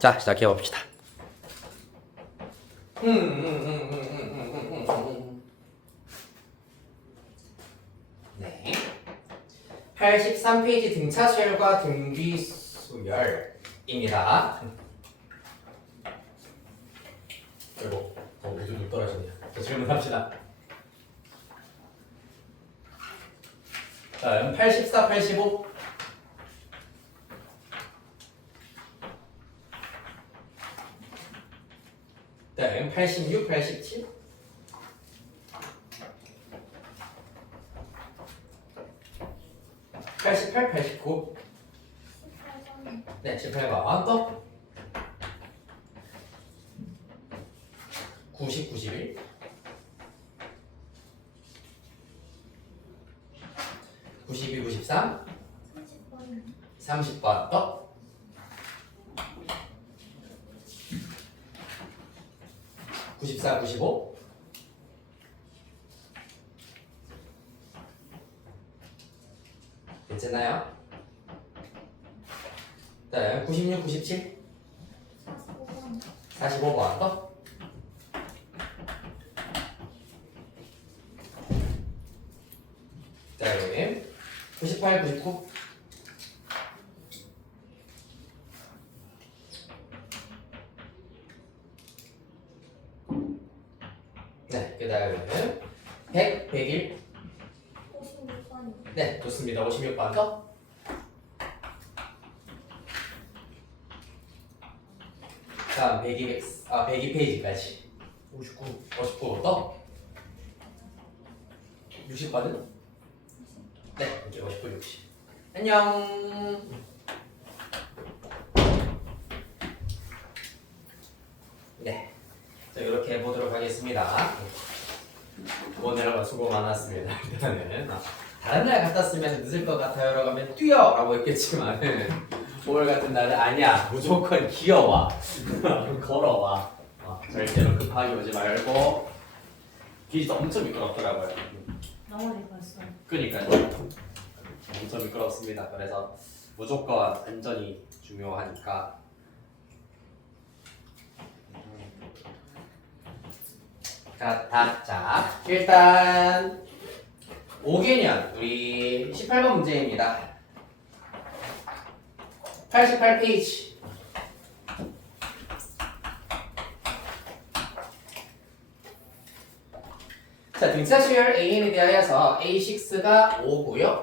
자, 시작해 봅시다. 네. 83페이지 등차 수열과 등비 수열입니다. 그리고 우주도 떨어지네요. 자, 질문합시다. 다음 84, 85. 다음 86, 87. 88, 89. 네, 18번 또 90, 91. 92, 93. 30번 또 94, 95. 괜찮나요? 다음 96, 97. 45번 또 다음 98, 99. 네, 그 다음은 100, 101. 56번. 네, 좋습니다. 56번 더. 다음 102페이지까지 59 또. 60번은? 네, 이렇게 59, 60. 안녕. 네, 자 이렇게 해보도록 하겠습니다. 오늘 수고 많았습니다. 일단은 다른 날 같았으면 늦을 것 같아요라고 하면 뛰어라고 했겠지만은 오늘 같은 날은 아니야, 무조건 기어와. 걸어와. 절대로 급하게 오지 말고. 길이 엄청 미끄럽더라고요. 너무 예뻤어. 그러니까요. 엄청 미끄럽습니다. 그래서 무조건 안전이 중요하니까. 자, 일단 5개년 우리 18번 문제입니다. 88페이지. 자, 등차 수열 AN에 대하여서 A6가 5고요.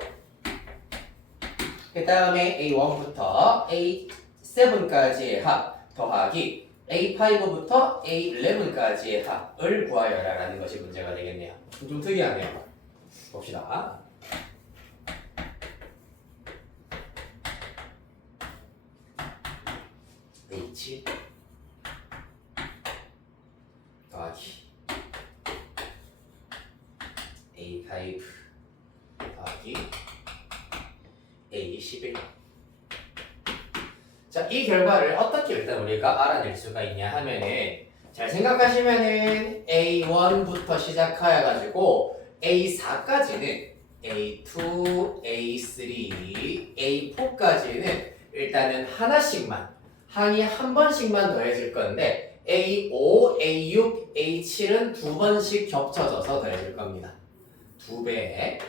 그 다음에 A1부터 A7까지의 합 더하기 A5부터 A11까지의 합을 구하여라라는 것이 문제가 되겠네요. 좀 특이하네요. 봅시다. H 더하기 A5 더하기 A11. 자, 이 결과를 어떻게 일단 우리가 알아낼 수가 있냐 하면은, 잘 생각하시면은 A1부터 시작하여 가지고 A4까지는 A2, A3, A4까지는 일단은 하나씩만, 항이 한 번씩만 더해질 건데 A5, A6, A7은 두 번씩 겹쳐져서 더해질 겁니다. 2배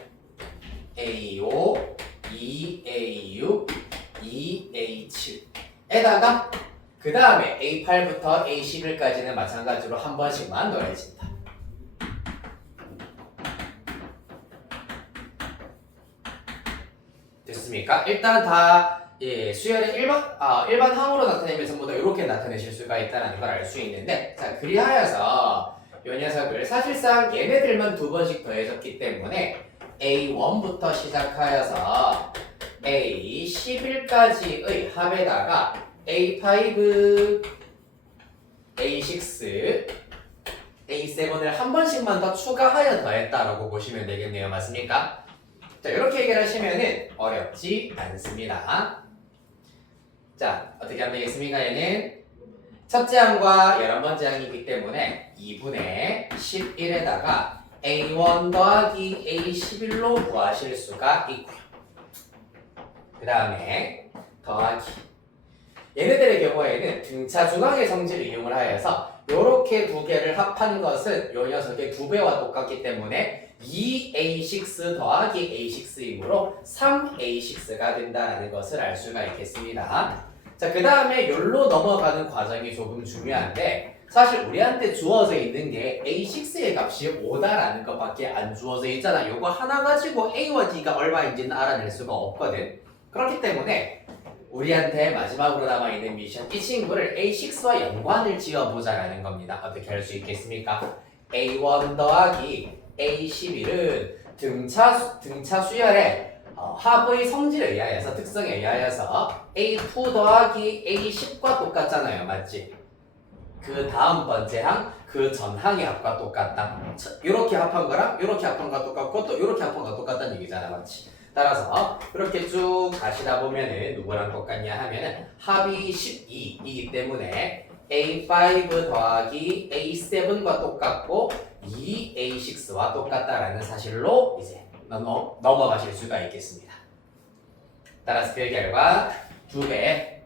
A5, 2A6, 2A7에다가 그 다음에 A8부터 A11까지는 마찬가지로 한 번씩만 더해진다. 됐습니까? 일단 다 수열의 일반 항으로 나타내면 전부 다 이렇게 나타내실 수가 있다는 걸 알 수 있는데, 자 그리하여서 이 녀석을 사실상 얘네들만 두 번씩 더해졌기 때문에 A1부터 시작하여서 A11까지의 합에다가 A5, A6, A7을 한 번씩만 더 추가하여 더했다라고 보시면 되겠네요. 맞습니까? 자, 이렇게 얘기를 하시면은 어렵지 않습니다. 자, 어떻게 하면 되겠습니까? 얘는 첫째 항과 11번째 항이기 때문에 2분의 11에다가 A1 더하기 A11로 구하실 수가 있고요. 그 다음에 더하기 얘네들의 경우에는 경우에는 등차 중앙의 성질을 이용을 하여서 이렇게 두 개를 합한 것은 이 녀석의 2배와 똑같기 때문에 2a6 더하기 a6이므로 3a6가 된다는 것을 알 수가 있겠습니다. 자, 그 다음에 여기로 넘어가는 과정이 조금 중요한데 사실 우리한테 주어져 있는 게 a6의 값이 5다라는 것밖에 안 주어져 있잖아. 이거 하나 가지고 a와 d가 얼마인지는 알아낼 수가 없거든. 그렇기 때문에 우리한테 마지막으로 남아있는 미션 이 친구를 a6와 연관을 지어보자라는 겁니다. 어떻게 할 수 있겠습니까? a1 더하기 a11은 등차 수열의 합의 성질에 의하여서 특성에 의하여서 a2 더하기 a10과 똑같잖아요. 맞지? 그 다음 번째랑 그 전항의 합과 똑같다. 이렇게 합한 거랑 이렇게 합한 거가 똑같고 또 이렇게 합한 거가 똑같다는 얘기잖아. 맞지? 따라서 이렇게 쭉 가시다 보면은 누구랑 똑같냐 하면은 합이 12이기 때문에 A5 더하기 A7과 똑같고 2A6와 똑같다라는 사실로 이제 넘어가실 수가 있겠습니다. 따라서 그 결과 2배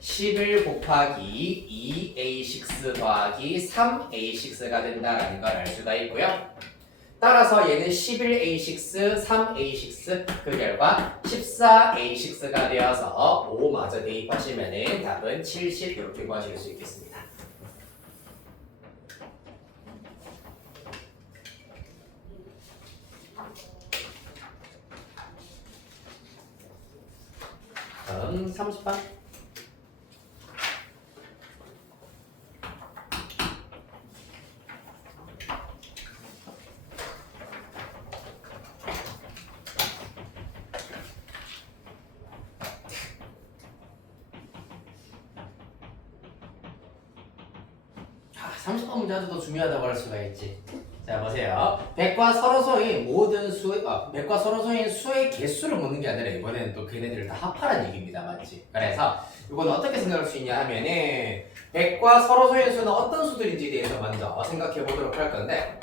11 곱하기 2A6 더하기 3A6가 된다라는 걸 알 수가 있고요. 따라서 얘는 11A6, 3A6, 그 결과 14A6가 되어서 5마저 대입하시면 답은 70 이렇게 구하실 수 있겠습니다. 다음 30번. 아, 30번 문제도 더 중요하다고 할 수가 있지. 자, 보세요. 100과 서로소인 모든 백과 서로소인 수의 개수를 묻는 게 아니라 이번에는 또 걔네들을 다 합하라는 얘기입니다. 맞지? 그래서 이건 어떻게 생각할 수 있냐 하면은 100과 서로소인 수는 어떤 수들인지에 대해서 먼저 생각해 보도록 할 건데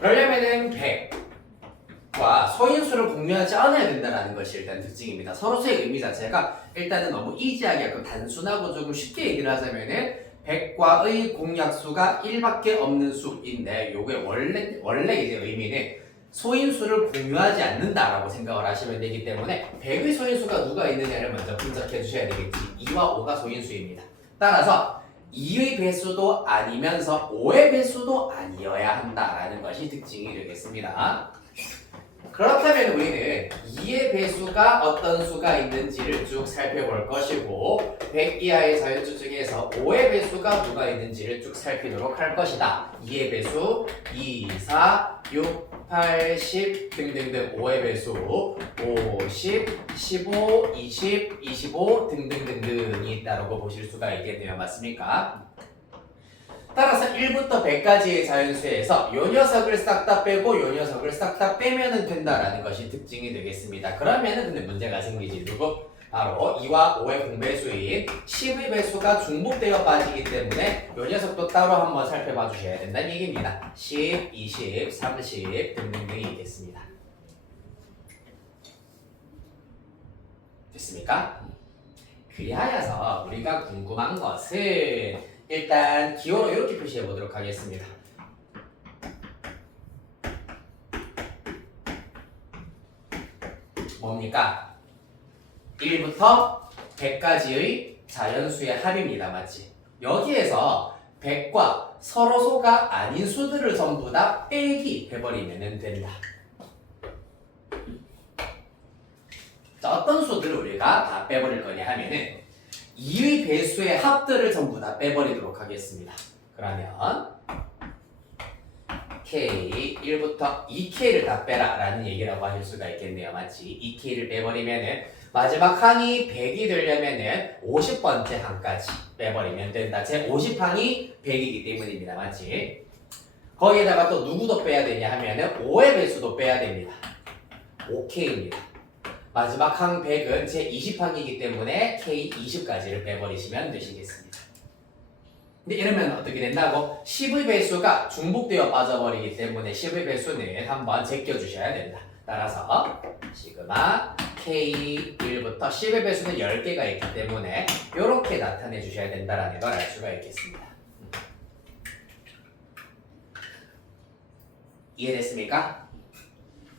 그러려면은 100과 소인수를 공유하지 않아야 된다는 것이 일단 특징입니다. 서로수의 의미 자체가 일단은 너무 이지하게 단순하고 조금 쉽게 얘기를 하자면은 100과의 공약수가 1밖에 없는 수인데 요게 원래 이제 의미는 소인수를 공유하지 않는다라고 생각을 하시면 되기 때문에 100의 소인수가 누가 있느냐를 먼저 분석해 주셔야 되겠지. 2와 5가 소인수입니다. 따라서 2의 배수도 아니면서 5의 배수도 아니어야 한다라는 것이 특징이 되겠습니다. 그렇다면 우리는 2의 배수가 어떤 수가 있는지를 쭉 살펴볼 것이고 100 이하의 자연수 중에서 5의 배수가 누가 있는지를 쭉 살피도록 할 것이다. 2의 배수 2, 4, 6, 8, 10 등등등 5의 배수 5, 10, 15, 20, 25 등등등등이 있다고 보실 수가 있겠네요. 맞습니까? 따라서 1부터 100까지의 자연수에서 요 녀석을 싹 다 빼고 요 녀석을 싹 다 빼면 된다라는 것이 특징이 되겠습니다. 그러면은 근데 문제가 생기지. 누구? 바로 2와 5의 공배수인 10의 배수가 중복되어 빠지기 때문에 요 녀석도 따로 한번 살펴봐 주셔야 된다는 얘기입니다. 10, 20, 30 등등등이 있겠습니다. 됐습니까? 그리하여서 우리가 궁금한 것은 일단 기호로 이렇게 표시해 보도록 하겠습니다. 뭡니까? 1부터 100까지의 자연수의 합입니다. 맞지? 여기에서 100과 서로소가 아닌 수들을 전부 다 빼기 해버리면 된다. 자, 어떤 수들을 우리가 다 빼버릴 거냐 하면은 2의 배수의 합들을 전부 다 빼버리도록 하겠습니다. 그러면 K 1부터 2K를 다 빼라 라는 얘기라고 하실 수가 있겠네요. 맞지? 2K를 빼버리면은 마지막 항이 100이 되려면은 50번째 항까지 빼버리면 된다. 제 50항이 100이기 때문입니다. 맞지? 거기에다가 또 누구도 빼야 되냐 하면은 5의 배수도 빼야 됩니다. 5K입니다. 마지막 항 100은 제 20항이기 때문에 K20까지를 빼버리시면 되시겠습니다. 근데 이러면 어떻게 된다고? 10의 배수가 중복되어 빠져버리기 때문에 10의 배수는 한번 제껴주셔야 된다. 따라서 시그마 K1부터 10의 배수는 10개가 있기 때문에 이렇게 나타내 주셔야 된다라는 걸 알 수가 있겠습니다. 이해됐습니까?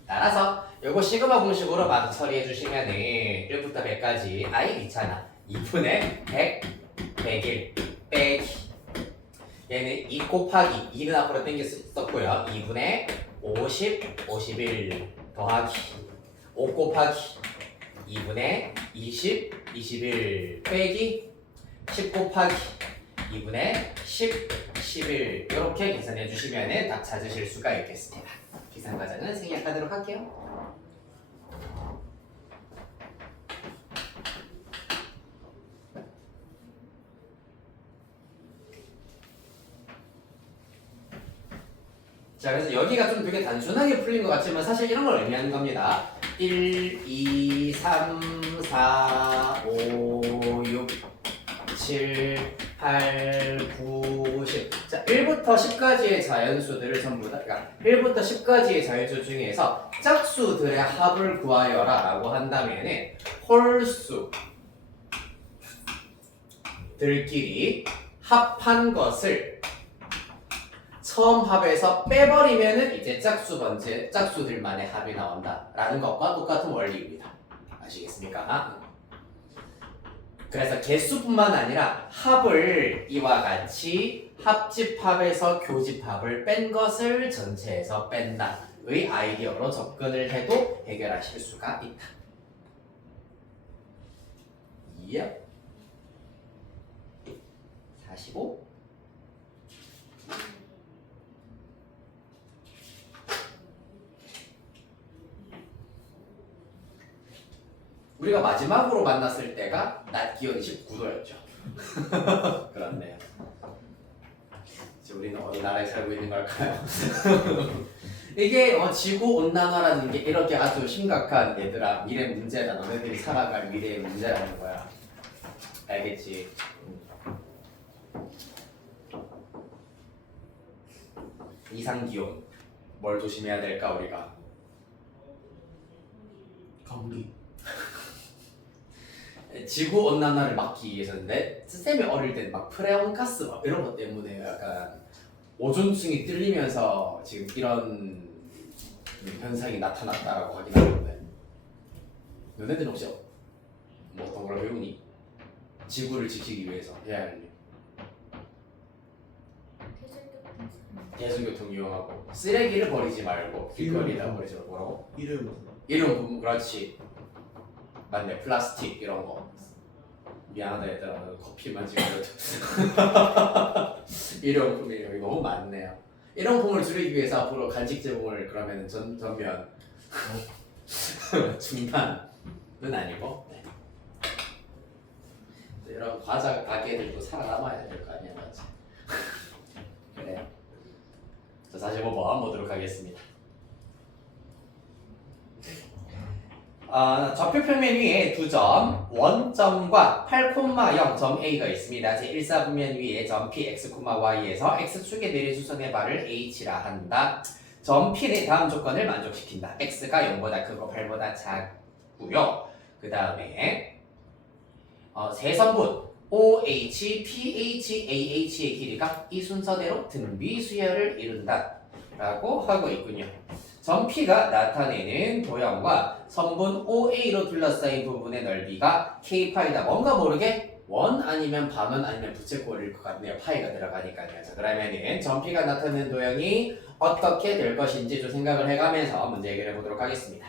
따라서 요거 시그마 공식으로 마저 처리해 주시면은 1부터 100까지 i 있잖아. 2분의 100, 101 빼기 얘는 2 곱하기 2는 앞으로 당겼었고요. 2분의 50, 51 더하기 5 곱하기 2분의 20, 21 빼기 10 곱하기 2분의 10, 11 이렇게 계산해 주시면 딱 찾으실 수가 있겠습니다. 계산 과정은 생략하도록 할게요. 자, 그래서 여기가 좀 되게 단순하게 풀린 것 같지만 사실 이런 걸 의미하는 겁니다. 1, 2, 3, 4, 5, 6, 7, 8, 9, 10. 자, 1부터 10까지의 자연수들을 전부 다, 그러니까 1부터 10까지의 자연수 중에서 짝수들의 합을 구하여라 라고 한다면은 홀수들끼리 합한 것을 처음 합에서 빼버리면은 이제 짝수들만의 합이 나온다라는 것과 똑같은 원리입니다. 아시겠습니까? 그래서 개수뿐만 아니라 합을 이와 같이 합집합에서 교집합을 뺀 것을 전체에서 뺀다의 아이디어로 접근을 해도 해결하실 수가 있다. 예. 45. 우리가 마지막으로 만났을 때가 낮 기온이 19도였죠. 그렇네요. 이제 우리는 어느 나라에 살고 있는 걸까요? 이게 지구 온난화라는 게 이렇게 아주 심각한 얘들아 미래 문제다. 너네들이 살아갈 미래의 문제라는 거야. 알겠지? 이상 기온 뭘 조심해야 될까 우리가? 감기. 지구 온난화를 막기 위해서인데 쌤이 어릴 때 막 프레온 가스 막 이런 것 때문에 약간 오존층이 뚫리면서 지금 이런 현상이 나타났다라고 하긴 하는데 너네들은 혹시 뭐 어떤 걸 배우니? 지구를 지키기 위해서 해야 할 일. 대중교통 이용하고 쓰레기를 버리지 말고 길거리에다 버리지 말고 뭐라고? 일회용품 그렇지. 맞네. 플라스틱 이런 거. 미안하다 얘들아. 커피만 지금 일회용품이 여기 너무 많네요. 일회용품을 줄이기 위해서 앞으로 간식 제공을 그러면 전면 중단은 아니고 네. 이런 과자 가게들도 살아남아야 될 거 아니야, 맞지? 그래요. 자, 45번 보도록 하겠습니다. 좌표 평면 위에 두 점, 원점과 8,0점 A가 있습니다. 제1사분면 위에 점 P, X, Y에서 X축의 내리수선의 발을 H라 한다. 점 P는 다음 조건을 만족시킨다. X가 0보다 크고 8보다 작고요. 그 다음에 세선분 OH, PH, AH의 길이가 이 순서대로 등비수열을 이룬다 라고 하고 있군요. 점 P가 나타내는 도형과 선분 OA로 둘러싸인 부분의 넓이가 K파이다. 뭔가 모르게 원 아니면 반원 아니면 부채꼴일 것 같네요. 파이가 들어가니까요. 자, 그러면은 점 P가 나타내는 도형이 어떻게 될 것인지 좀 생각을 해가면서 문제 해결해 보도록 하겠습니다.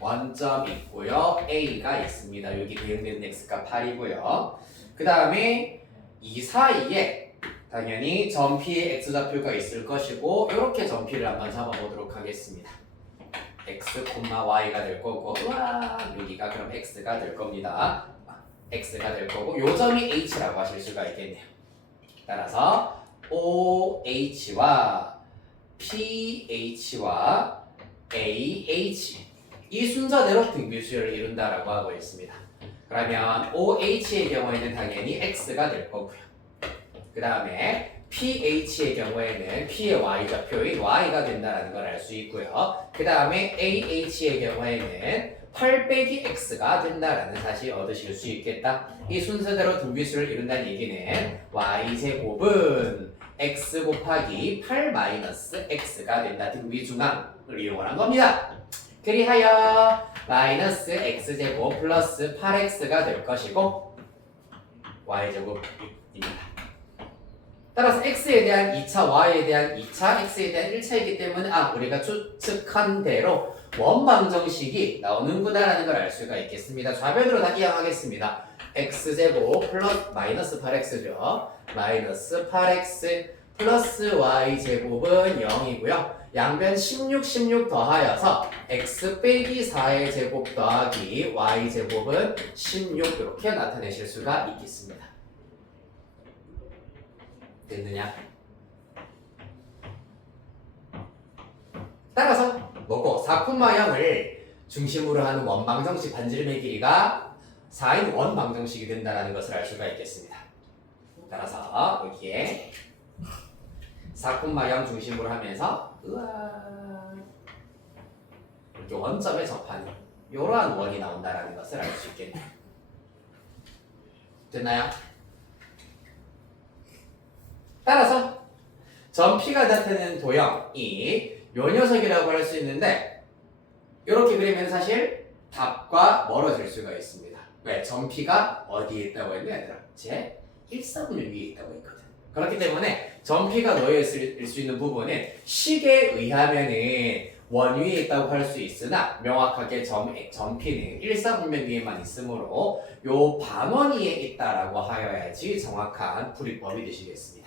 원점 있고요. A가 있습니다. 여기 대응되는 X가 8이고요. 그 다음에 이 사이에 당연히 점 P의 X좌표가 있을 것이고 이렇게 점 P를 한번 잡아보도록 하겠습니다. X, Y가 될 거고 여기가 그럼 X가 될 겁니다. X가 될 거고 요 점이 H라고 하실 수가 있겠네요. 따라서 OH와 PH와 AH 이 순서대로 등비수열을 이룬다라고 하고 있습니다. 그러면 OH의 경우에는 당연히 X가 될 거고요. 그 다음에 PH의 경우에는 P의 Y좌표인 Y가 된다는 걸 알 수 있고요. 그 다음에 AH의 경우에는 8 빼기 X가 된다라는 사실 얻으실 수 있겠다. 이 순서대로 등비수를 이룬다는 얘기는 Y제곱은 X 곱하기 8 마이너스 X가 된다. 등비중앙을 이용한 겁니다. 그리하여 마이너스 X제곱 플러스 8X가 될 것이고 Y제곱입니다. 따라서 x에 대한 2차, y에 대한 2차, x에 대한 1차이기 때문에 우리가 추측한 대로 원방정식이 나오는구나라는 걸 알 수가 있겠습니다. 좌변으로 다 이항하겠습니다. x제곱 플러스 마이너스 8x죠. 마이너스 8x 플러스 y제곱은 0이고요. 양변 16, 16 더하여서 x 빼기 4의 제곱 더하기 y제곱은 16 이렇게 나타내실 수가 있겠습니다. 됐느냐? 따라서 뭐고 4,0을 중심으로 하는 원방정식 반지름의 길이가 4인 원방정식이 된다는 것을 알 수가 있겠습니다. 따라서 여기에 4,0 중심으로 하면서 이렇게 원점에 접하는 이러한 원이 나온다는 것을 알 수 있겠네요. 됐나요? 따라서 점 P가 나타내는 도형이 요 녀석이라고 할 수 있는데 이렇게 그리면 사실 답과 멀어질 수가 있습니다. 왜? 점 P가 어디에 있다고 했냐 얘들아? 제 1사분면 위에 있다고 했거든. 그렇기 때문에 점 P가 놓여 있을 수 있는 부분은 식에 의하면은 원 위에 있다고 할 수 있으나 명확하게 점 P는 1사분면 위에만 있으므로 요 반원 위에 있다라고 하여야지 정확한 풀이법이 되시겠습니다.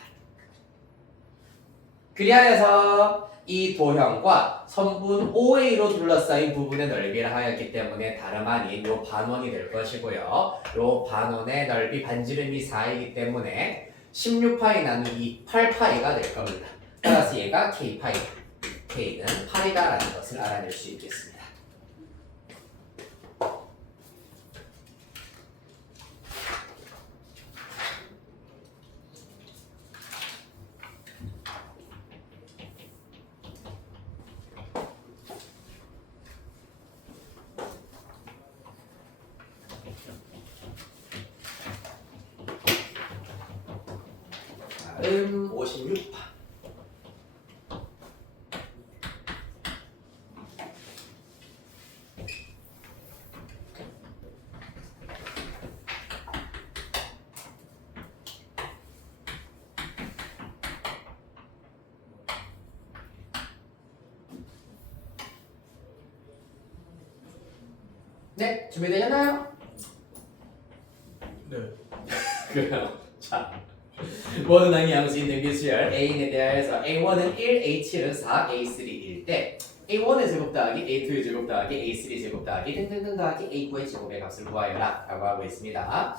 그리하여서 이 도형과 선분 OA로 둘러싸인 부분의 넓이를 하였기 때문에 다름 아닌 요 반원이 될 것이고요. 요 반원의 넓이 반지름이 4이기 때문에 16파이 나누기 8파이가 될 겁니다. 따라서 얘가 K파이, K는 8이다라는 것을 알아낼 수 있겠습니다. 다음 56파. 네, 준비되셨나요? 네. 그럼 자 원은항이 양수인 등비수열 A에 대하여서 A1은 1, A7은 4, A3일 때 A1의 제곱 더하기 A2의 제곱 더하기 A3의 제곱 더하기 등등등 더하기 A9의 제곱의 값을 구하여라 라고 하고 있습니다.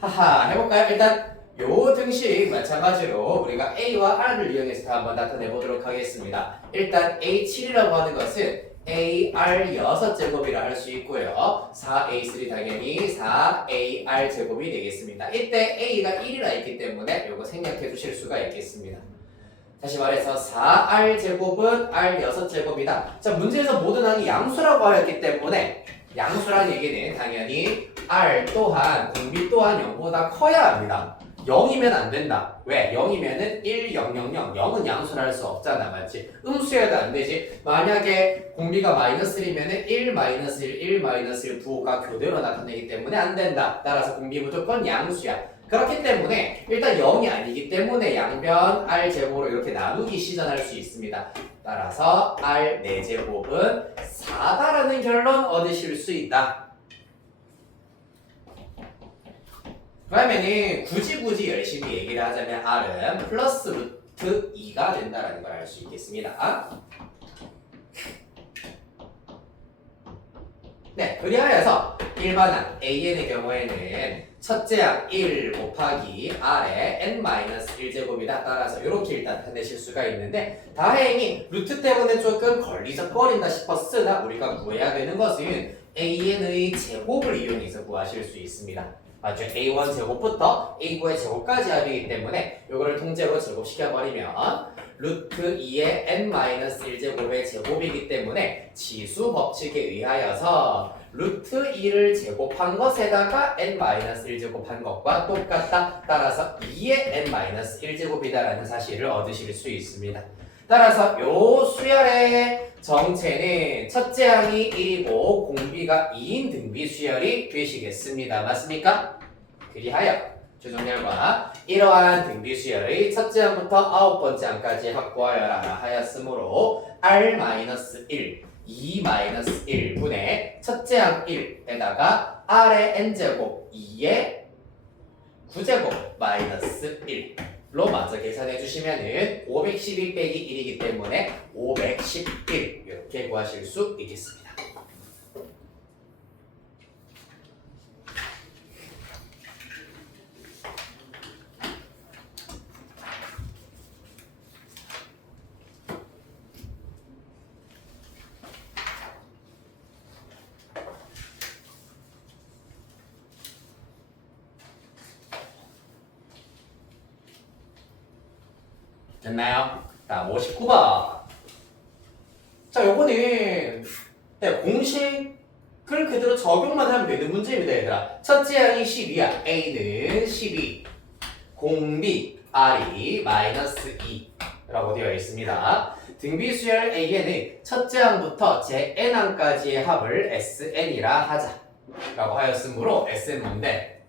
하하 해볼까요? 일단 요 등식 마찬가지로 우리가 A와 R을 이용해서 한번 나타내 보도록 하겠습니다. 일단 A7이라고 하는 것은 AR 6제곱이라 할 수 있고요. 4A3 당연히 4AR 제곱이 되겠습니다. 이때 A가 1이라 했기 때문에 이거 생략해 주실 수가 있겠습니다. 다시 말해서 4R 제곱은 R 6제곱이다. 자, 문제에서 모든 항이 양수라고 하였기 때문에 양수란 얘기는 당연히 R 또한 공비 또한 0보다 커야 합니다. 0이면 안 된다. 왜? 0이면은 1, 0, 0, 0. 0은 양수를 할 수 없잖아. 맞지? 음수여도 안 되지. 만약에 공비가 마이너스 1이면은 1, 마이너스 1, 1, 마이너스 1 부호가 교대로 나타내기 때문에 안 된다. 따라서 공비 무조건 양수야. 그렇기 때문에 일단 0이 아니기 때문에 양변 R 제곱으로 이렇게 나누기 시전할 수 있습니다. 따라서 R 4제곱은 4다라는 결론 얻으실 수 있다. 그러면은 굳이 열심히 얘기를 하자면 R은 플러스 루트 2가 된다는 걸 알 수 있겠습니다. 네, 그리하여서 일반항 AN의 경우에는 첫째 항 1 곱하기 R의 n-1제곱이다. 따라서 이렇게 일단 나타내실 수가 있는데 다행히 루트 때문에 조금 걸리적거린다 싶었으나 우리가 구해야 되는 것은 AN의 제곱을 이용해서 구하실 수 있습니다. 맞죠? A1 제곱부터 A9의 제곱까지 합이기 때문에 이거를 통째로 제곱시켜버리면 루트 2의 n-1제곱의 제곱이기 때문에 지수 법칙에 의하여서 루트 2를 제곱한 것에다가 n-1제곱한 것과 똑같다. 따라서 2의 n-1제곱이다라는 사실을 얻으실 수 있습니다. 따라서 요 수열의 정체는 첫째 항이 1이고 공비가 2인 등비 수열이 되시겠습니다. 맞습니까? 그리하여 최종 결과 이러한 등비 수열의 첫째 항부터 아홉 번째 항까지 확보하여라 하였으므로 R-1, 2-1분의 첫째 항 1에다가 R의 n제곱 2의 9제곱 마이너스 1로 마저 계산해 주시면은 512 빼기 1이기 때문에 511 이렇게 구하실 수 있겠습니다. 됐나요? 자, 59번. 자, 요거는 공식을 그대로 적용만 하면 되는 문제입니다, 얘들아. 첫째 항이 10이야. A는 12. 공비 R이 마이너스 2라고 되어 있습니다. 등비수열 A에는 첫째 항부터 제 n항까지의 합을 SN이라 하자. 라고 하였으므로 SN 뭔데?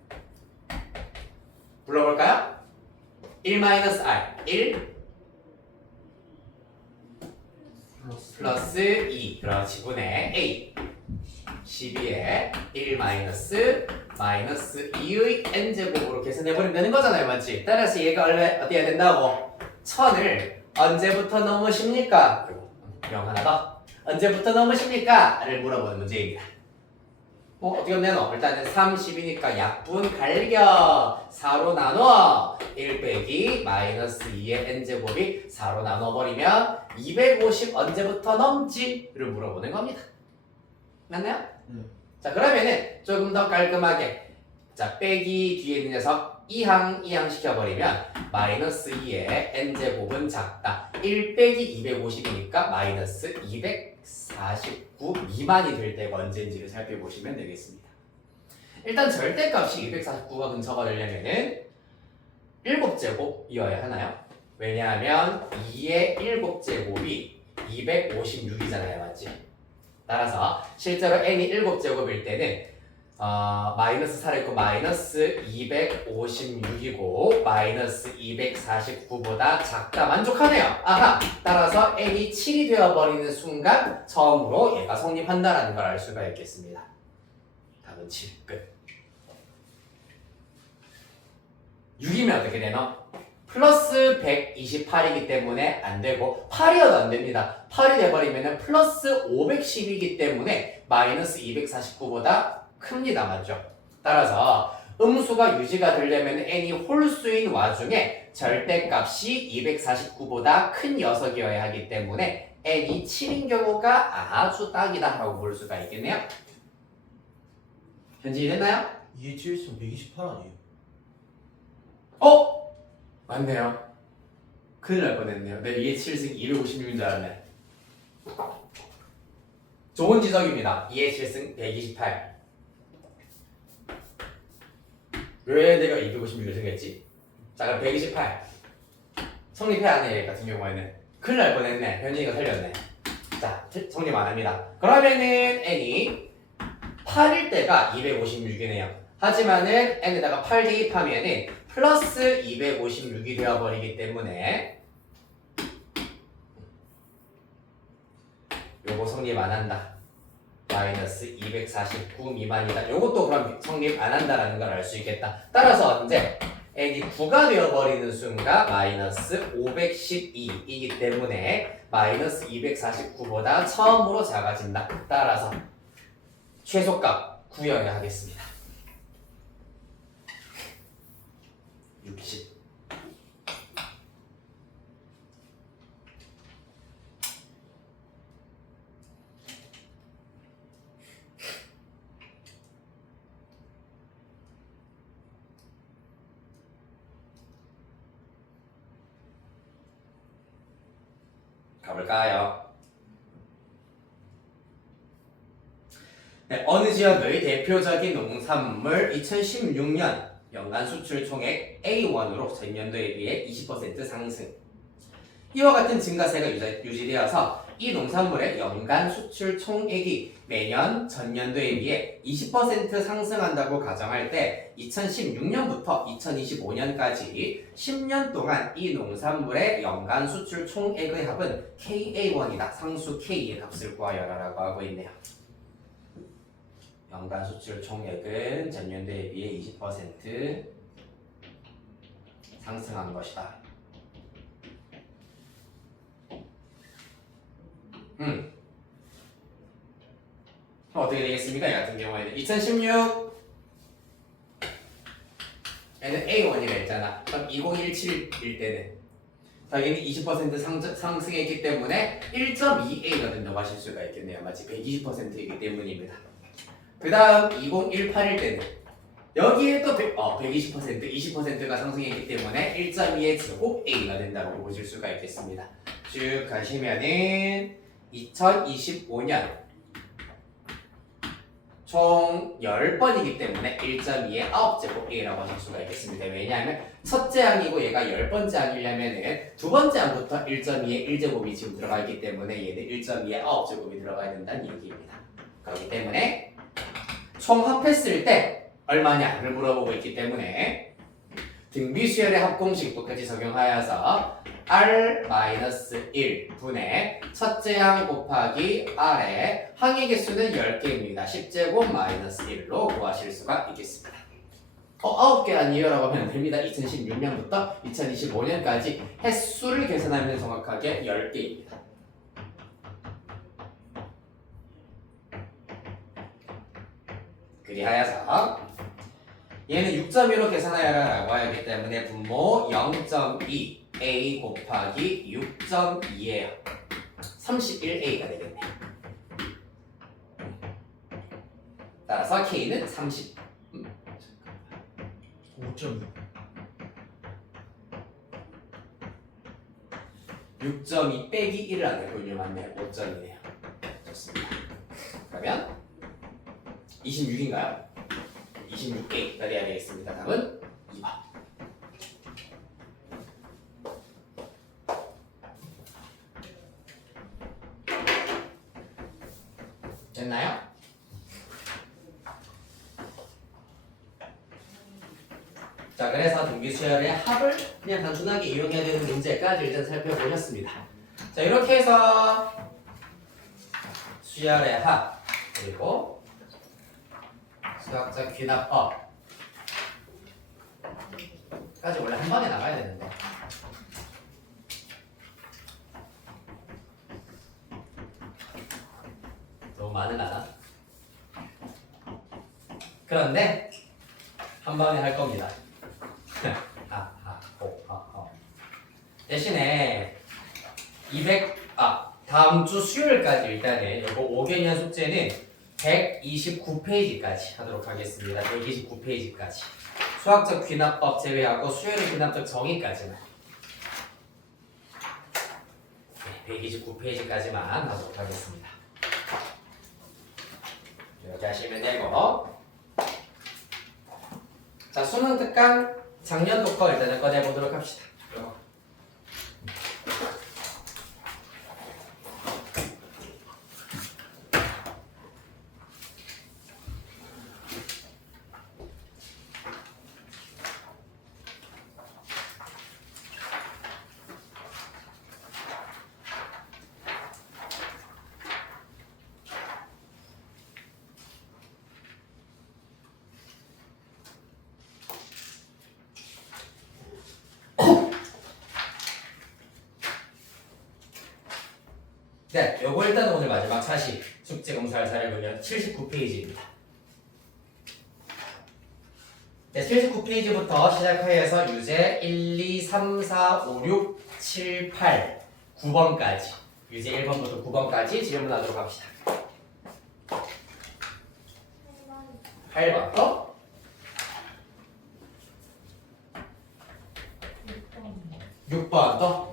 불러볼까요? 1-R 1 플러스 2 그렇지 분의 A 12에 1 마이너스 2의 n제곱으로 계산해버리면 되는 거잖아요. 맞지? 따라서 얘가 원래 어떻게 해야 된다고? 1000을 언제부터 넘으십니까? 그리고 0 하나 더 언제부터 넘으십니까? 를 물어보는 문제입니다. 어떻게 하면 되노? 일단은 30이니까 약분 갈겨 4로 나눠 1 빼기 마이너스 2의 n제곱이 4로 나눠버리면 250 언제부터 넘지?를 물어보는 겁니다. 맞나요? 자 그러면은 조금 더 깔끔하게 자 빼기 뒤에 있는 녀석 2항 시켜버리면 마이너스 2의 n제곱은 작다 1 빼기 250이니까 마이너스 249 미만이 될 때가 언제인지를 살펴보시면 되겠습니다. 일단 절대값이 249가 근처가 되려면은 7제곱이어야 하나요? 왜냐하면 2의 7제곱이 256이잖아요. 맞지? 따라서 실제로 n이 7제곱일 때는 마이너스 4를 있고 마이너스 256이고 마이너스 249보다 작다 만족하네요. 아하! 따라서 n이 7이 되어버리는 순간 처음으로 얘가 성립한다는 걸 알 수가 있겠습니다. 답은 7. 끝. 6이면 어떻게 되노? 플러스 128이기 때문에 안 되고 8이어도 안 됩니다. 8이 돼버리면 플러스 510이기 때문에 마이너스 249보다 큽니다. 맞죠? 따라서 음수가 유지가 되려면 n이 홀수인 와중에 절대값이 249보다 큰 녀석이어야 하기 때문에 n이 7인 경우가 아주 딱이다 라고 볼 수가 있겠네요. 현진이 됐나요? 2의 7승 128 아니에요? 맞네요. 큰일 날 뻔했네요. 내 2의 7승 256인 줄 알았네. 좋은 지적입니다. 2의 7승 128. 왜 내가 256을 생겼지? 자 그럼 128 성립해야 하네 얘 같은 경우에는. 큰일 날 뻔했네. 현진이가 살렸네. 자 성립 안 합니다. 그러면은 n이 8일 때가 256이네요. 하지만은 n에다가 8 대입하면은 플러스 256이 되어버리기 때문에 요거 성립 안 한다. 마이너스 249 미만이다. 요것도 그럼 성립 안 한다라는 걸 알 수 있겠다. 따라서 언제 n이 9가 되어버리는 순간 마이너스 512이기 때문에 마이너스 249보다 처음으로 작아진다. 따라서 최소값 구해야 하겠습니다. 60. 가볼까요? 네, 어느 지역의 대표적인 농산물 2016년 연간 수출 총액 A1으로 전년도에 비해 20% 상승. 이와 같은 증가세가 유지되어서 이 농산물의 연간 수출 총액이 매년 전년도에 비해 20% 상승한다고 가정할 때 2016년부터 2025년까지 10년 동안 이 농산물의 연간 수출 총액의 합은 KA1이다. 상수 K의 값을 구하여라라고 하고 있네요. 연간 수출 총액은 전년도에 비해 20% 상승한 것이다. 어떻게 되겠습니까? 이 같은 경우에는 2016 얘는 A1이라 했잖아. 그럼 2017일 때는 자기는 20% 상승했기 때문에 1.2A가 된다고 하실 수가 있겠네요. 마치 120%이기 때문입니다. 그 다음 2018일 때는 여기에 또 120%, 20%가 상승했기 때문에 1.2의 제곱 A가 된다고 보실 수가 있겠습니다. 쭉 가시면은 2025년 총 10번이기 때문에 1.2의 9제곱 A라고 하실 수가 있겠습니다. 왜냐하면 첫째 항이고 얘가 10번째 항이려면은 두 번째 항부터 1.2의 1제곱이 지금 들어가 있기 때문에 얘는 1.2의 9제곱이 들어가야 된다는 얘기입니다. 그렇기 때문에 총 합했을 때 얼마냐를 물어보고 있기 때문에 등비수열의 합공식 똑같이 적용하여서 R-1 분의 첫째 항 곱하기 R의 항의 개수는 10개입니다. 10제곱 마이너스 1로 구하실 수가 있겠습니다. 9개 아니에요라고 하면 됩니다. 2016년부터 2025년까지 횟수를 계산하면 정확하게 10개입니다. 그리하여서 얘는 6.2로 계산하여라라고 하기 때문에 분모 0.2 A 곱하기 6.2예요. 31A가 되겠네요. 따라서 K는 30. 5.2. 6.2 빼기 1을 안 해볼려 맞네요. 5.2네요. 좋습니다. 그러면 26인가요? 26A가 돼야 되겠습니다. 답은 2번. 됐나요? 자, 그래서 등비수열의 합을 그냥 단순하게 이용해야 되는 문제까지 일단 살펴보셨습니다. 자, 이렇게 해서 수열의 합 그리고 수학적 귀납법 까지 원래 한 번에 나가야 되는데 너무 많으나 그런데 한 번에 할 겁니다. 대신에 다음 주 수요일까지 일단은 이거 5개년 숙제는 129페이지까지 하도록 하겠습니다. 129페이지까지 수학적 귀납법 제외하고 수열의 귀납적 정의까지만 129페이지까지만 하도록 하겠습니다. 이렇게 하시면 되고 자, 수능 특강 작년도 거 일단은 꺼내보도록 합시다. 네, 요거 일단 오늘 마지막 차시 숙제 검사할 사례 보면 79페이지입니다. 네, 79페이지부터 시작하여서 유제 1, 2, 3, 4, 5, 6, 7, 8, 9번까지 유제 1번부터 9번까지 질문하도록 합시다. 8번부터 6번 또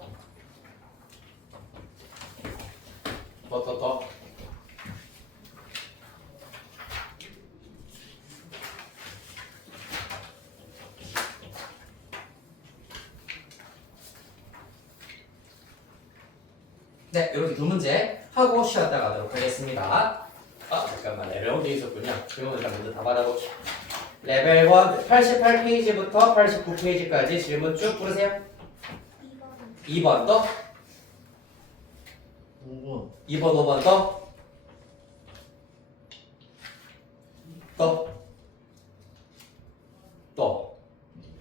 네, 이렇게 두 문제 하고 쉬었다 가도록 하겠습니다. 아, 잠깐만. 레벨 1도 있었군요. 질문 일단 먼저 다 받아볼게요. 레벨 1 88페이지부터 89페이지까지 질문 쭉 부르세요. 2번 또? 5번 2번, 5번 또? 또? 또?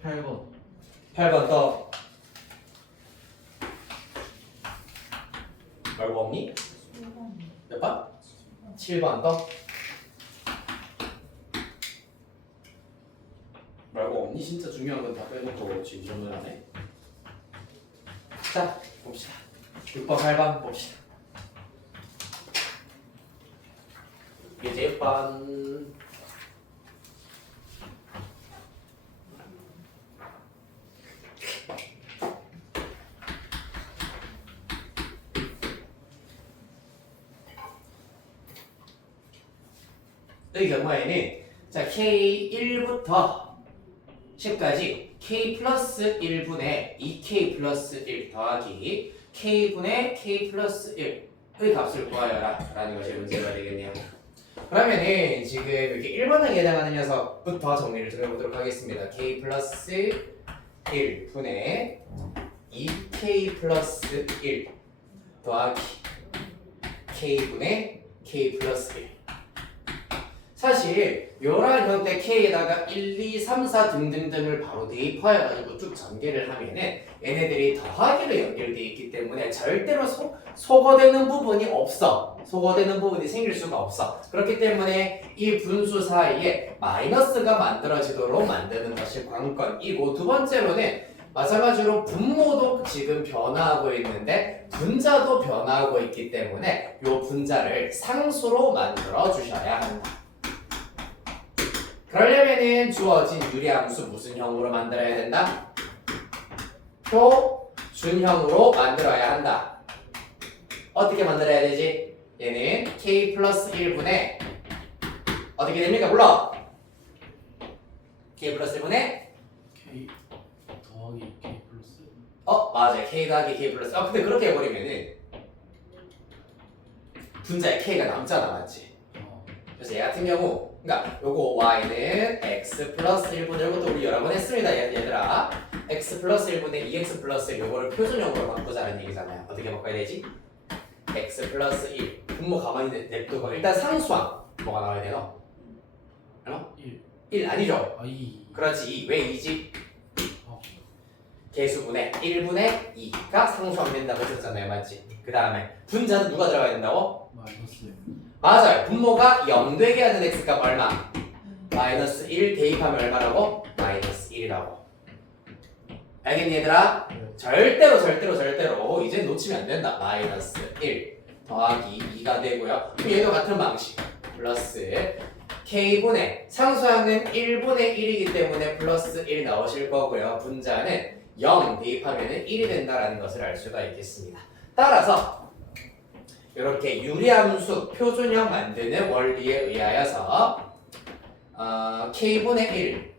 8번 8번 또? 말고 없니? 몇 번? 7번 또? 말고 없니? 진짜 중요한 건 다 빼놓고 지금 질문하네. 자, 봅시다. 6번, 8번 봅시다. 이제 6번. 이 경우에는 자 K1부터 10까지 K 플러스 1분의 2K 플러스 1 더하기 K분의 K 플러스 1의 값을 구하여라 라는 것이 문제가 되겠네요. 그러면은 지금 이렇게 1번에 해당하는 녀석부터 정리를 좀 해보도록 하겠습니다. K 플러스 1분의 2K 플러스 1 더하기 K분의 K 플러스 1. 사실 요런 형태 K에다가 1, 2, 3, 4 등등등을 바로 대입하여가지고 쭉 전개를 하면은 얘네들이 더하기로 연결되어 있기 때문에 절대로 소거되는 부분이 없어. 소거되는 부분이 생길 수가 없어. 그렇기 때문에 이 분수 사이에 마이너스가 만들어지도록 만드는 것이 관건이고, 두 번째로는 마찬가지로 분모도 지금 변화하고 있는데 분자도 변화하고 있기 때문에 요 분자를 상수로 만들어 주셔야 한다. 그러려면은 주어진 유리함수 무슨 형으로 만들어야 된다? 표준형으로 만들어야 한다. 어떻게 만들어야 되지? 얘는 K 플러스 1분의 어떻게 됩니까? 불러! K 플러스 1분의 K 더하기 K 플러스 맞아요. K 더하기 K 플러스 근데 그렇게 해버리면은 분자에 K가 남잖아, 맞지? 그래서 얘 같은 경우 그러니까 요거 y는 x 플러스 1분의 이것도 우리 여러 번 했습니다 얘들아. x 플러스 1분의 2x 플러스 1 요거를 표준형으로 바꾸자는 얘기잖아요. 어떻게 바꿔야 되지? x 플러스 1 분모 가만히 냅두고 일단 상수항 뭐가 나와야 돼요? 1 아니죠? 2 그렇지 2. 왜 2지? 개수분의 1분의 2가 상수항 된다고 했었잖아요, 맞지? 그 다음에 분자는 누가 들어가야 된다고? 마이너스 맞아요. 분모가 0 되게 하는 x값 얼마? 마이너스 1 대입하면 얼마라고? 마이너스 1이라고. 알겠니 얘들아? 네. 절대로 이제 놓치면 안 된다. 마이너스 1 더하기 2가 되고요. 그럼 얘도 같은 방식. 플러스 K분의 상수항은 1분의 1이기 때문에 플러스 1 나오실 거고요. 분자는 0 대입하면 1이 된다는 것을 알 수가 있겠습니다. 따라서 이렇게 유리함수 표준형 만드는 원리에 의하여서 K분의 1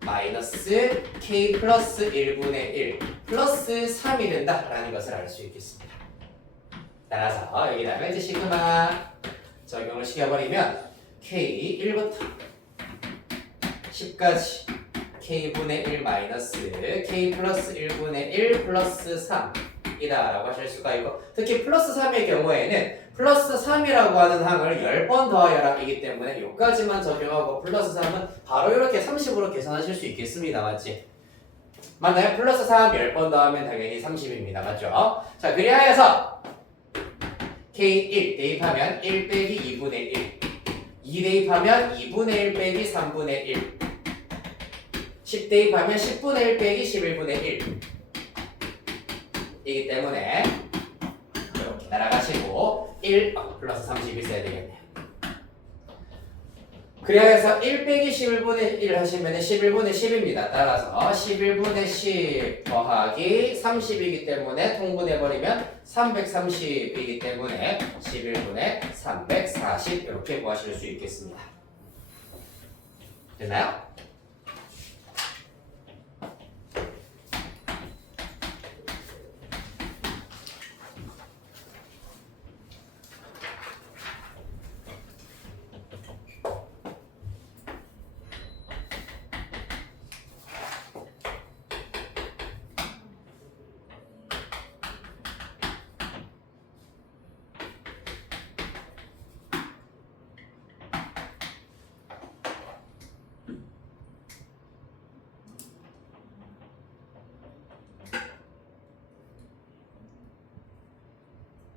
마이너스 K 플러스 1분의 1 플러스 3이 된다라는 것을 알 수 있겠습니다. 따라서 여기다가 이제 시그마 적용을 시켜버리면 K 1부터 10까지 K분의 1 마이너스 K 플러스 1분의 1 플러스 3 이다 라고 하실 수가 있고, 특히 플러스 3의 경우에는 플러스 3이라고 하는 항을 10번 더하여라 이기 때문에 여기까지만 적용하고 플러스 3은 바로 이렇게 30으로 계산하실 수 있겠습니다. 맞지? 맞나요? 플러스 3 10번 더하면 당연히 30입니다. 맞죠? 자, 그리하여서 K1 대입하면 1 빼기 2분의 1 2 대입하면 2분의 1 빼기 3분의 1 10 대입하면 10분의 1 빼기 11분의 1 이기 때문에 이렇게 날아가시고 1 플러스 30 있어야 되겠네요. 그래서 1 빼기 11분의 1 하시면 11분의 10입니다. 따라서 11분의 10 더하기 30이기 때문에 통분해버리면 330이기 때문에 11분의 340 이렇게 구하실 수 있겠습니다. 됐나요?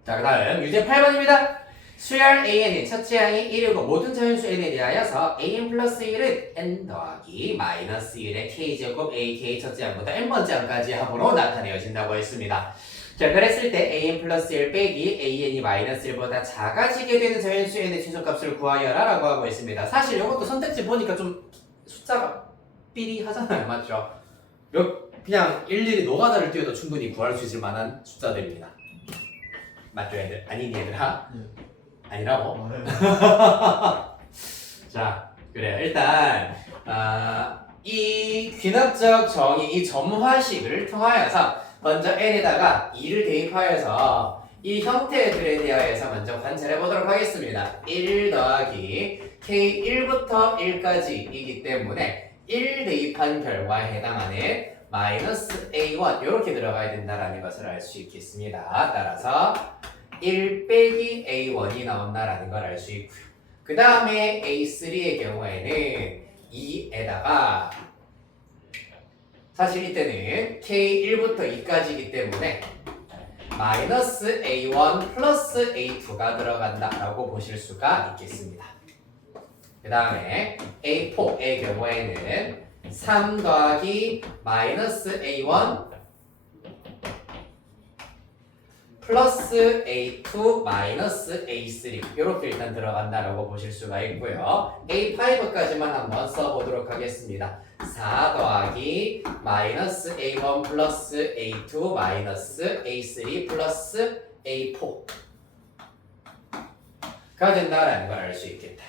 자, 그 다음 유제 8번입니다. 수열 an의 첫째 항이 1이고 모든 자연수 n에 대하여서 an 플러스 1은 n 더하기 마이너스 1의 k제곱 ak 첫째 항부터 n번째 항까지 합으로 나타내어진다고 했습니다. 자, 그랬을 때 an 플러스 1 빼기 an이 마이너스 1보다 작아지게 되는 자연수 n의 최소값을 구하여라 라고 하고 있습니다. 사실 이것도 선택지 보니까 좀 숫자가 삐리하잖아요. 맞죠? 그냥 일일이 노가다를 띄워도 충분히 구할 수 있을 만한 숫자들입니다. 맞죠, 애들? 아니니 얘들아? 네. 아니라고? 맞아요. 자, 그래요. 일단 이 귀납적 정의, 이 점화식을 통하여서 먼저 n에다가 2를 대입하여서 이 형태들에 대하여서 먼저 관찰해 보도록 하겠습니다. 1 더하기 k1부터 1까지이기 때문에 1 대입한 결과에 해당하는 마이너스 a1 이렇게 들어가야 된다라는 것을 알 수 있겠습니다. 따라서 1 빼기 a1이 나온다라는 걸 알 수 있고요. 그 다음에 a3의 경우에는 2에다가 사실 이때는 k1부터 2까지이기 때문에 마이너스 a1 플러스 a2가 들어간다라고 보실 수가 있겠습니다. 그 다음에 a4의 경우에는 3 더하기 마이너스 a1 플러스 a2 마이너스 a3 이렇게 일단 들어간다라고 보실 수가 있고요. a5까지만 한번 써보도록 하겠습니다. 4 더하기 마이너스 a1 플러스 a2 마이너스 a3 플러스 a4가 된다라는 걸 알 수 있겠다.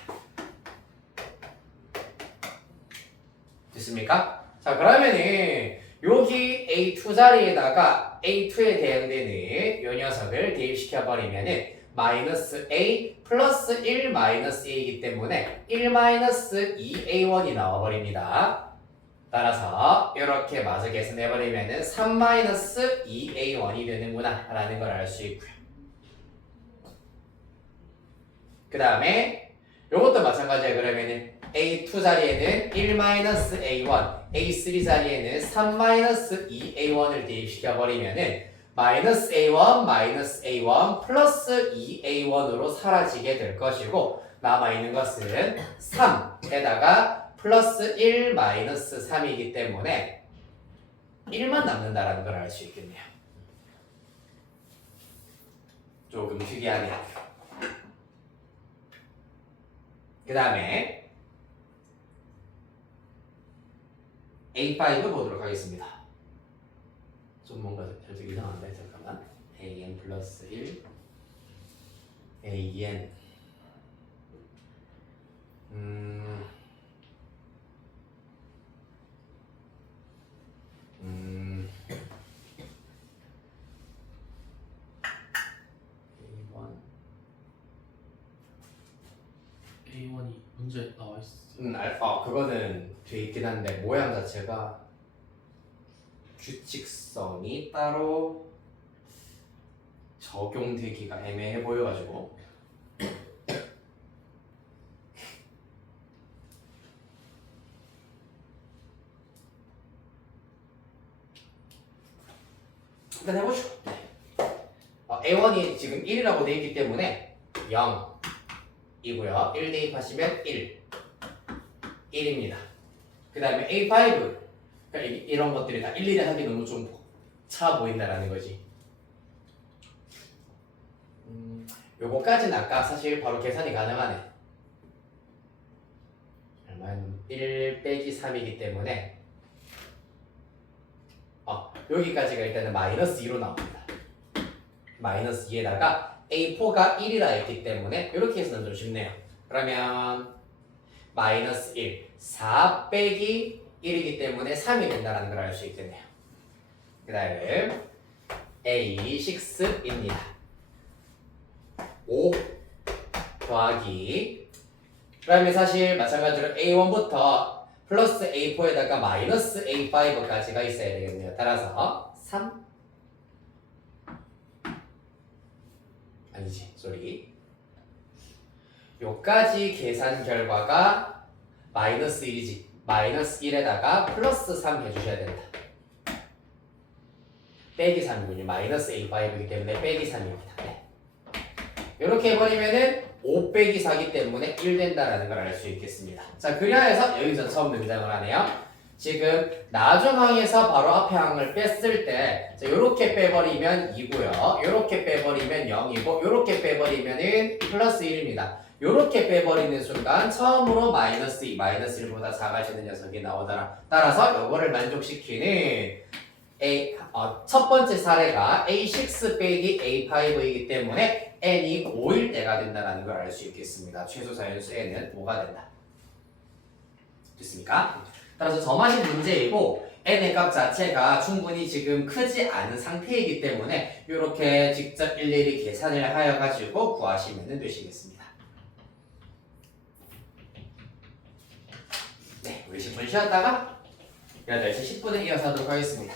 됐습니까? 자, 그러면은 여기 a2 자리에다가 a2에 해당되는 요 녀석을 대입시켜 버리면은 마이너스 a 플러스 1 마이너스 a이기 때문에 1 마이너스 2a1이 나와버립니다. 따라서 이렇게 마저 계산해버리면은 3 마이너스 2a1이 되는구나 라는 걸 알 수 있고요. 그 다음에 요것도 마찬가지야. 그러면은 a2 자리에는 1-a1, a3 자리에는 3-2a1을 대입시켜 버리면은 마이너스 a1, 마이너스 a1 플러스 2a1으로 사라지게 될 것이고 남아있는 것은 3에다가 플러스 1 마이너스 3이기 때문에 1만 남는다라는 걸 알 수 있겠네요. 조금 특이하네요. 그 다음에 A5 보도록 하겠습니다. 좀 뭔가 살짝 이상한데 잠깐만. AN 플러스 1 AN A1이 문제 나와 있어. 그거는 돼 있긴 한데 모양 자체가 규칙성이 따로 적용되기가 애매해 보여가지고 일단 해보죠. A1이 지금 1이라고 되어 있기 때문에 0이고요. 1 대입하시면 1입니다. 그 다음에 A5 그러니까 이런 것들이 다 일일이 하기 너무 좀 차 보인다라는 거지. 요거까지는 아까 사실 바로 계산이 가능하네. 얼마는 1 빼기 3이기 때문에 여기까지가 일단은 마이너스 2로 나옵니다. 마이너스 2에다가 A4가 1이라 했기 때문에 이렇게 해서는 좀 쉽네요. 그러면 마이너스 1, 4 빼기 1이기 때문에 3이 된다는 걸 알 수 있겠네요. 그 다음에 A6입니다. 5 더하기 그러면 사실 마찬가지로 A1부터 플러스 A4에다가 마이너스 A5까지가 있어야 되겠네요. 따라서 3 아니지, 쏘리. 요까지 계산 결과가 마이너스 1이지. 마이너스 1에다가 플러스 3 해주셔야 된다. 빼기 3이군요. 마이너스 A5이기 때문에 빼기 3입니다. 네. 이렇게 해버리면은 5 빼기 4기 때문에 1 된다라는 걸 알 수 있겠습니다. 자, 그리하여서 여기서 처음 등장을 하네요. 지금 나중항에서 바로 앞에 항을 뺐을 때 자, 요렇게 빼버리면 2고요. 요렇게 빼버리면 0이고 요렇게 빼버리면은 플러스 1입니다. 요렇게 빼버리는 순간 처음으로 마이너스 2, 마이너스 1보다 작아지는 녀석이 나오더라. 따라서 요거를 만족시키는 첫 번째 사례가 A6 빼기 A5이기 때문에 n이 5일 때가 된다는 걸 알 수 있겠습니다. 최소 자연수 n은 5가 된다. 됐습니까? 따라서 점하신 문제이고 n의 값 자체가 충분히 지금 크지 않은 상태이기 때문에 이렇게 직접 일일이 계산을 하여 가지고 구하시면 되시겠습니다. 네, 우리 10분 쉬었다가 8시 10분에 이어서 하도록 하겠습니다.